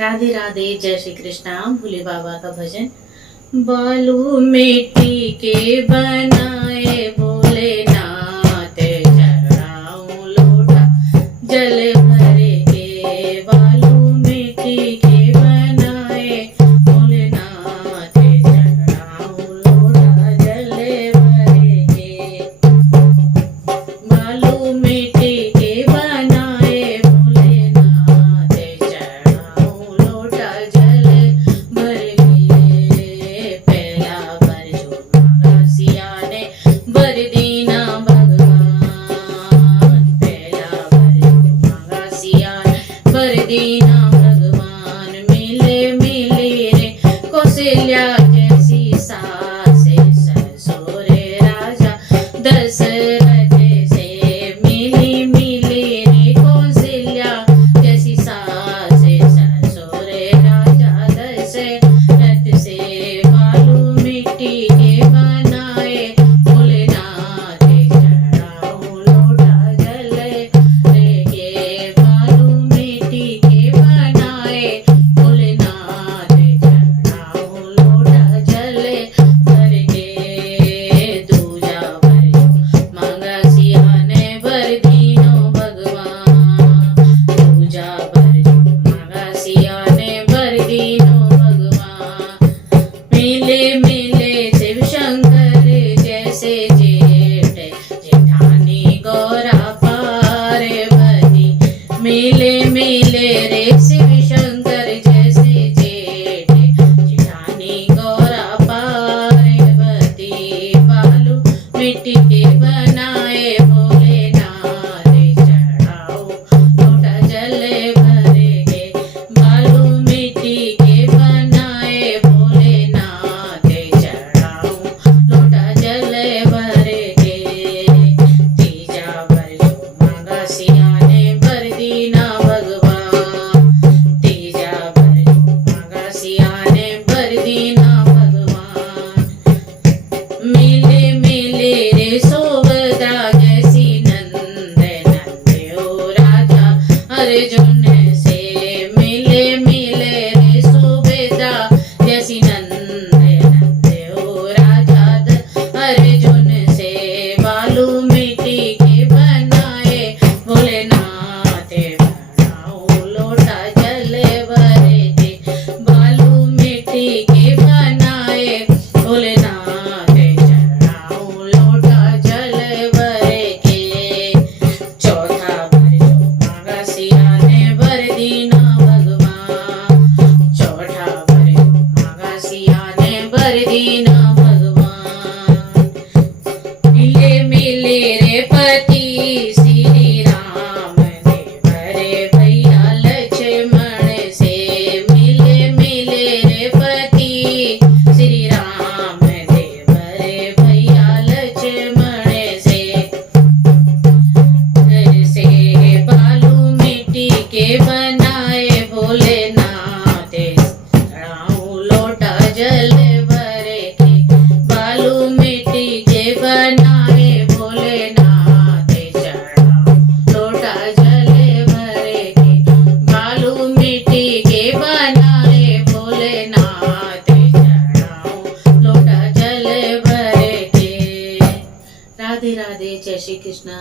राधे राधे, जय श्री कृष्णा। भोले बाबा का भजन। बालू मिट्टी के बनाए भोलेनाथ, चढ़ाऊं लोटा जल भर के। बालू मिट्टी के बनाए भोलेनाथ, चढ़ाऊं लोटा जल भर के। बालू मिट्टी के बनाए भोलेनाथ, चढ़ाऊं लोटा जल भर के। पहला भर जो मांगा सिया ने भर दीना भगवान। पहला भर जो मांगा सिया ने भर दीना भगवान। मिले मिले रे कौशल्या जैसी सास, ससुर राजा दशरथ से। मिली मिली रे कौशल्या जैसी सास, ससुर राजा दशरथ से। बालू मिट्टी के बनाए भोलेनाथ, चढ़ाऊं लोटा जल भर के। बालू मिट्टी के बनाए भोलेनाथ, चढ़ाऊं लोटा जल भर के। दूजा भर जो मांगा सिया ने भर दीनो भगवान। दूजा भर जो मांगा सिया ने भर दीनो भगवान। मिले मिले शिव शंकर जैसे जेठ, जेठानी गौरा पार्वती। मिले मिले रे शिव शंकर जैसे जेठ, जेठानी गौरा पार्वती। बालू मिट्टी के बनाए भोलेनाथ, चढ़ाओ लोटा जल भर के। बालू मिट्टी के बनाए भोलेनाथ, चढ़ाओ लोटा जल भर के। तीजा भर जो मांगा सिया ने भर दीना भगवान। तीजा भर जो मांगा सिया ने भर दीना भगवान। मिले मिले रे सोभद्रा जैसी नंद, नंद राजा अर्जुन से। मिले मिले रे सुभद्रा जैसी नंद, नंद राजा अर्जुन से। बालू मिट्टी के बनाए भोलेनाथ, चढ़ाऊं लोटा जल भर के। बालू मिट्टी के बनाए भोलेनाथ, चढ़ाऊं लोटा जल भर के। चौथा भर जो मांगा सिया ने भर दीना भगवान। चौथा भर जो मांगा सिया ने भर दीना भगवान। मिले मिले रे पति श्री राम ने भरे भैया लक्ष्मण से। मिले मिले रे पति श्री राम ने भरे भैया लक्ष्मण से। बालू मिट्टी के बनाए भोलेनाथ, चढ़ाऊं लोटा जल भर के। बालू मिट्टी के बनाए भोलेनाथ, चढ़ाऊं लोटा जल भर के। बालू मिट्टी के बनाए भोलेनाथ, चढ़ाऊं लोटा जल भर के। राधे राधे, जय श्री कृष्णा।